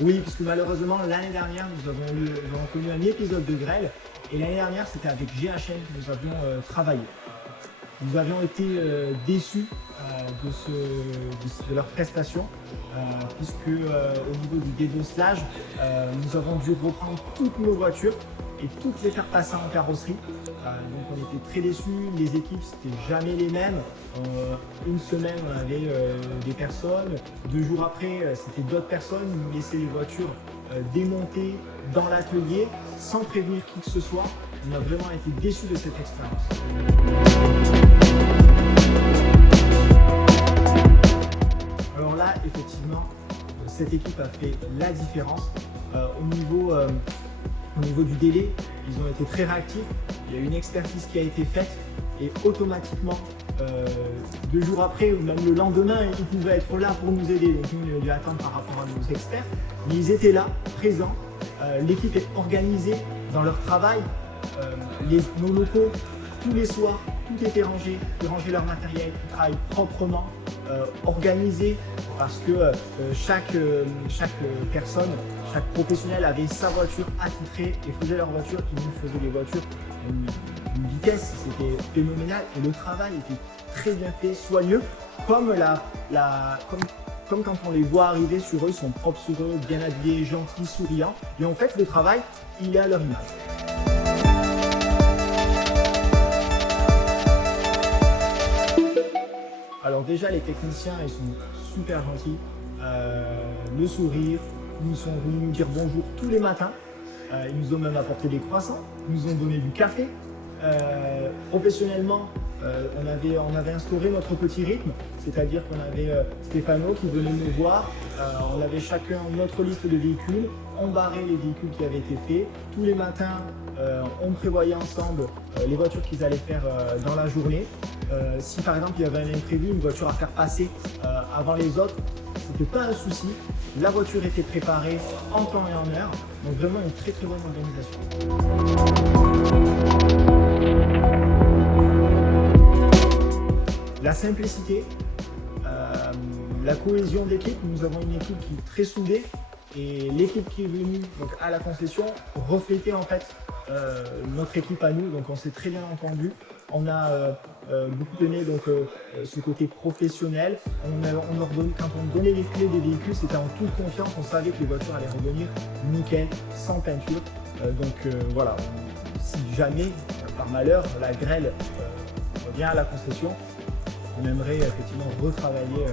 Oui, puisque malheureusement, l'année dernière, nous avons connu un épisode de grêle. Et l'année dernière, c'était avec GHM que nous avions travaillé. Nous avions été déçus de leur prestation, puisque au niveau du débosselage, nous avons dû reprendre toutes nos voitures et toutes les faire passer en carrosserie. Donc on était très déçus, les équipes c'était jamais les mêmes. Une semaine on avait des personnes, 2 jours après c'était d'autres personnes, ils nous laissaient les voitures démontées dans l'atelier sans prévenir qui que ce soit. On a vraiment été déçus de cette expérience. Alors là, effectivement, cette équipe a fait la différence. Au niveau du délai, ils ont été très réactifs. Il y a une expertise qui a été faite et automatiquement, 2 jours après ou même le lendemain, ils pouvaient être là pour nous aider. Donc nous, on a dû attendre par rapport à nos experts. Mais ils étaient là, présents. L'équipe est organisée dans leur travail. Nos locaux, tous les soirs, tout était rangé, ils rangeaient leur matériel, ils travaillent proprement, organisé, parce que chaque personne, chaque professionnel avait sa voiture attitrée et faisait leur voiture. Ils nous faisaient les voitures d'une vitesse, c'était phénoménal et le travail était très bien fait, soigneux, comme quand on les voit arriver sur eux, ils sont propres sur eux, bien habillés, gentils, souriants. Et en fait, le travail, il est à leur image. Alors déjà, les techniciens, ils sont super gentils. Le sourire, ils sont venus nous dire bonjour tous les matins. Ils nous ont même apporté des croissants, ils nous ont donné du café. Professionnellement, on avait instauré notre petit rythme, c'est-à-dire qu'on avait Stéphano qui venait nous voir, on avait chacun notre liste de véhicules, on barrait les véhicules qui avaient été faits. Tous les matins, on prévoyait ensemble les voitures qu'ils allaient faire dans la journée. Si par exemple il y avait un imprévu, une voiture à faire passer avant les autres, c'était pas un souci. La voiture était préparée en temps et en heure, donc vraiment une très très bonne organisation. La simplicité, la cohésion d'équipe, nous avons une équipe qui est très soudée et l'équipe qui est venue donc, à la concession reflétait en fait notre équipe à nous, donc on s'est très bien entendu. On a beaucoup aimé donc, ce côté professionnel. Quand on donnait les clés des véhicules, c'était en toute confiance, on savait que les voitures allaient revenir nickel, sans peinture. Voilà, si jamais, par malheur, la grêle revient à la concession, on aimerait effectivement retravailler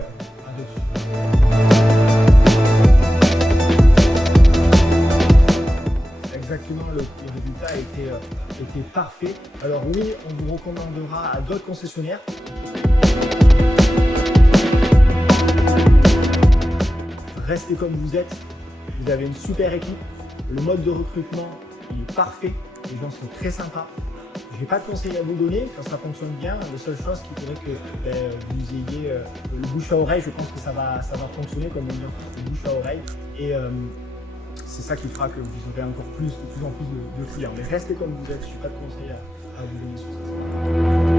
là-dessus. Exactement, le résultat était parfait. Alors oui, on vous recommandera à d'autres concessionnaires. Restez comme vous êtes, vous avez une super équipe, le mode de recrutement il est parfait, les gens sont très sympas. Je n'ai pas de conseils à vous donner, quand ça fonctionne bien, la seule chose qu'il faudrait que vous ayez le bouche à oreille, je pense que ça va fonctionner comme on dit, le bouche à oreille. Et c'est ça qui fera que vous aurez encore de plus en plus de clients. Mais restez comme vous êtes, je n'ai pas de conseils à vous donner sur ça.